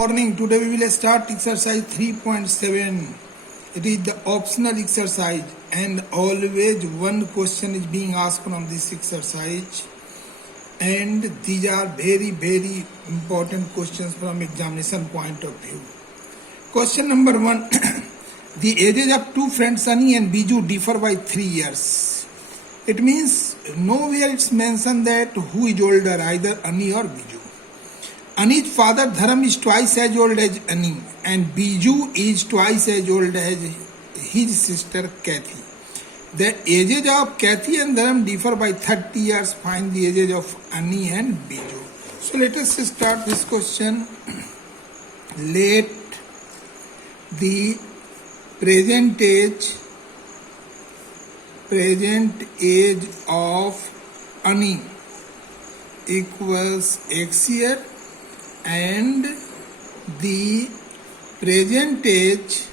Morning. Today we will start exercise 3.7. It is the optional exercise and always one question is being asked from this exercise, and these are very important questions from examination point of view. Question number 1. The ages of two friends Sunny and Biju differ by 3 years. It means nowhere it's mentioned that who is older, either Annie or Biju. Ani's father Dharam is twice as old as Ani, and Biju is twice as old as his sister Kathy. The ages of Kathy and Dharam differ by 30 years. Find the ages of Ani and Biju. So let us start this question. Let the present age of Ani equals X year, and the present age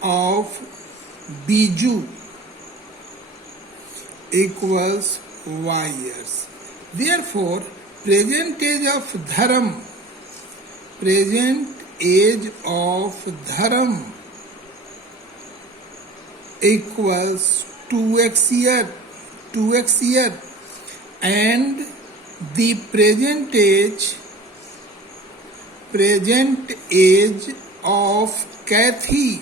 of Biju equals Y years. Therefore, present age of Dharam equals 2x year, and the present age of Kathy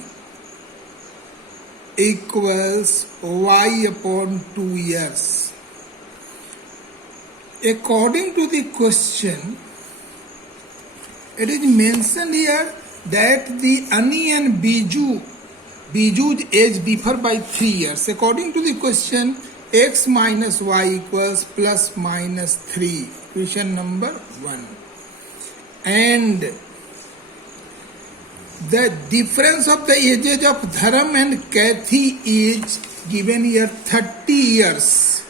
equals Y upon 2 years. According to the question, it is mentioned here that the Ani and Biju's age differ by 3 years. According to the question, x minus y equals plus minus 3, question number 1. And the difference of the ages of Dharam and Kathy is given here 30 years.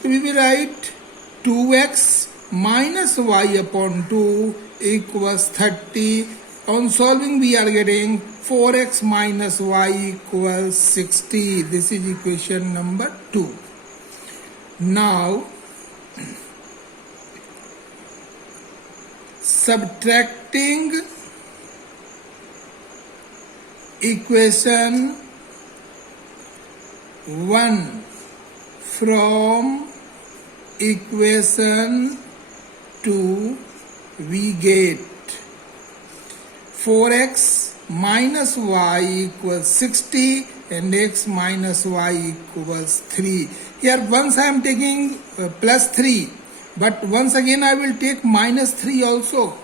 So we will write 2x minus y upon 2 equals 30. On solving we are getting 4x minus y equals 60. This is equation number 2. Now, subtracting equation 1 from equation 2, we get 4x minus y equals 60 and x minus y equals 3. Here once I am taking plus 3, but once again I will take minus 3 also.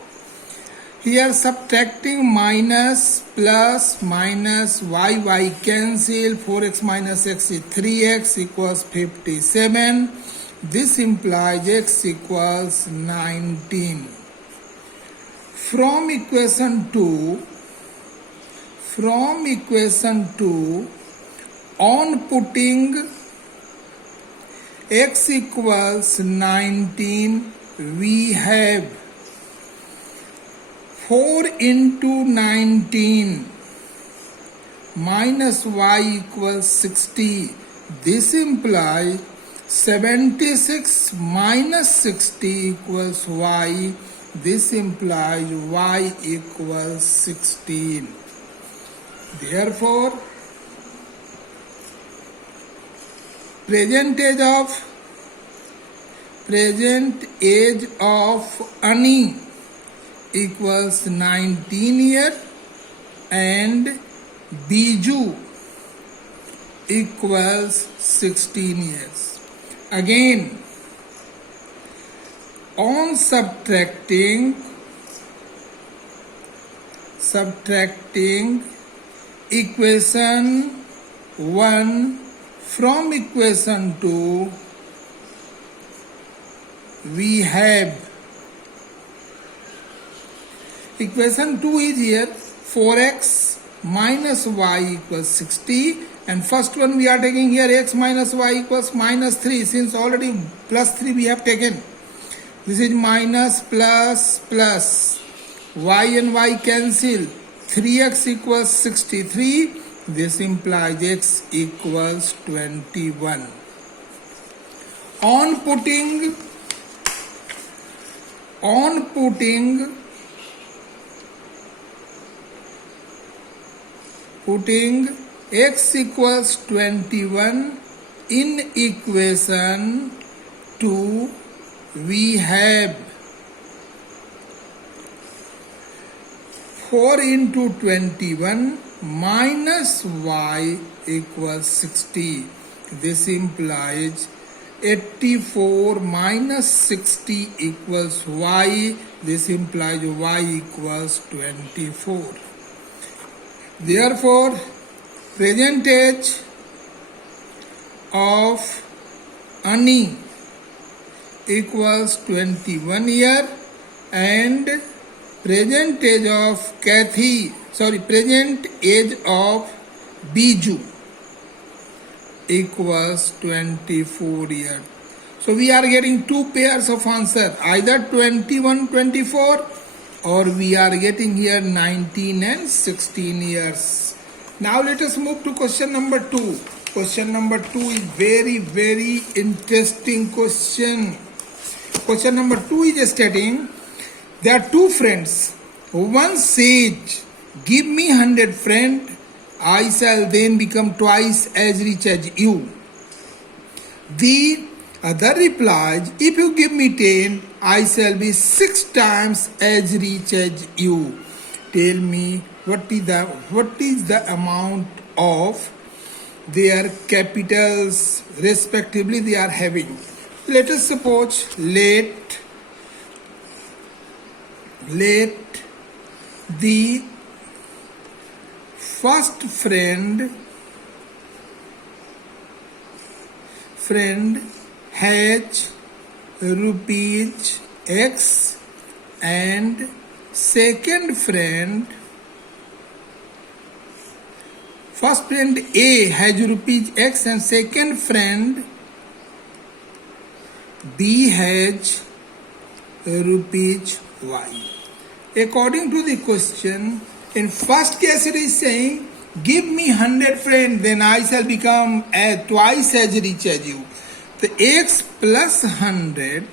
Here subtracting minus plus minus y cancel, 4x minus x is 3x equals 57. This implies x equals 19. From equation 2, on putting x equals 19, we have 4 into 19 minus y equals 60. This implies 76 minus 60 equals y. This implies y equals 16. Therefore, present age of Ani equals 19 years and Biju equals 16 years. Again, on subtracting equation 1 from equation 2, we have equation 2 is here 4x minus y equals 60, and first one we are taking here x minus y equals minus 3, since already plus 3 we have taken. This is minus plus plus, y and y cancel, 3x equals 63. This implies x equals 21. On putting putting x equals 21 in equation 2, we have 4 into 21 minus y equals 60. This implies 84 minus 60 equals y. This implies y equals 24. Therefore, present age of Ani equals 21 year and present age of present age of Biju equals 24 years. So we are getting two pairs of answer, either 21, 24 or we are getting here 19 and 16 years. Now let us move to question number 2. Question number 2 is very interesting question. Question number 2 is stating there are two friends. One says, give me 100 friends, I shall then become twice as rich as you. The other replies, if you give me 10, I shall be 6 times as rich as you. Tell me what is the amount of their capitals respectively they are having. Let us suppose let the first friend has rupees X and second friend, first friend A has rupees X and second friend B has rupees Y. According to the question, in first case it is saying, give me 100 friends, then I shall become twice as rich as you. The X plus 100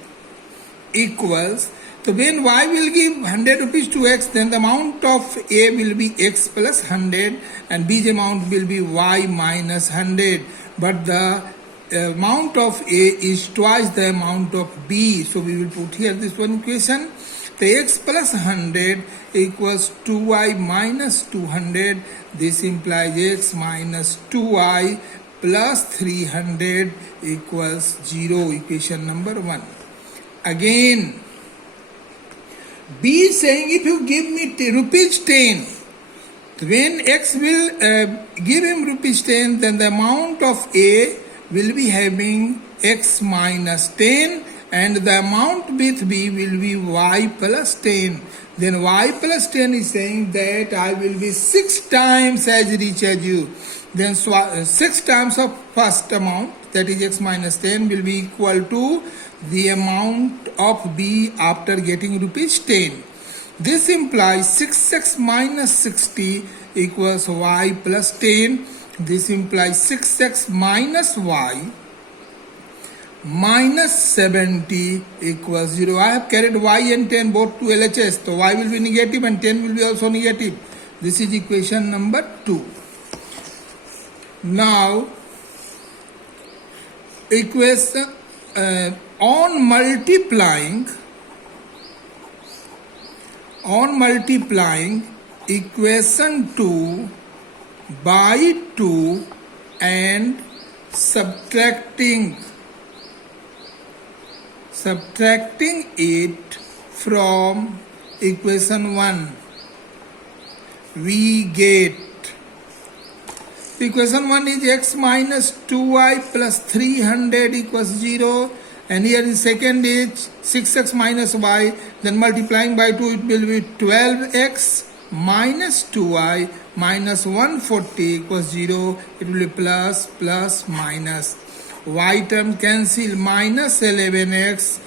equals, so when Y will give 100 rupees to X, then the amount of A will be X plus 100 and B's amount will be Y minus 100. But the amount of A is twice the amount of B. So we will put here this one equation. The X plus 100 equals 2Y minus 200. This implies X minus 2Y plus 300 equals 0. Equation number 1. Again, B is saying if you give me rupees 10, when X will give him rupees 10, then the amount of A will be having X minus 10 and the amount with B will be Y plus 10. Then Y plus 10 is saying that I will be 6 times as rich as you. Then 6 times of first amount, that is X minus 10, will be equal to the amount of B after getting rupees 10. This implies 6x minus 60 equals Y plus 10. This implies 6x minus Y minus 70 equals 0. I have carried Y and 10 both to LHS. So Y will be negative and 10 will be also negative. This is equation number 2. Now, equation on multiplying equation 2 by 2 and subtracting it from equation 1, we get equation 1 is X minus 2Y plus 300 equals 0, and here in second is 6x minus Y, then multiplying by 2 it will be 12x minus 2y minus 140 equals 0. It will be plus minus. Y term cancel, minus 11x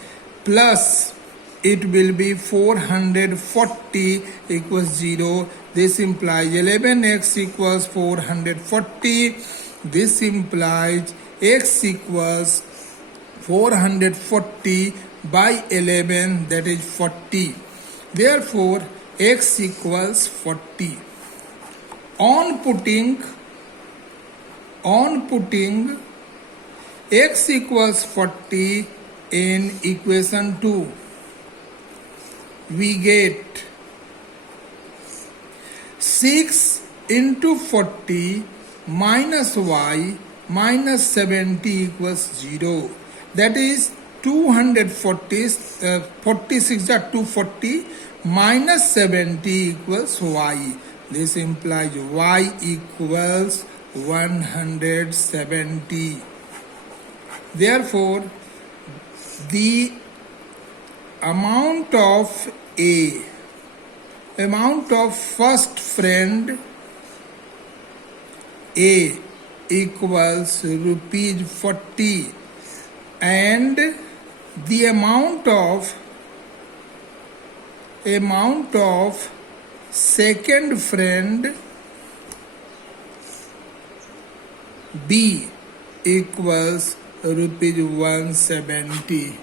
plus it will be 440 equals 0. This implies 11x equals 440. This implies x equals 440 by 11, that is 40. Therefore, x equals 40. on putting x equals 40 in equation 2, we get 6 into 40 minus y minus 70 equals 0. That is 240, 46 are 240 minus 70 equals y. This implies y equals 170. Therefore, the amount of first friend A equals rupees 40, and the amount of second friend B equals rupees 170.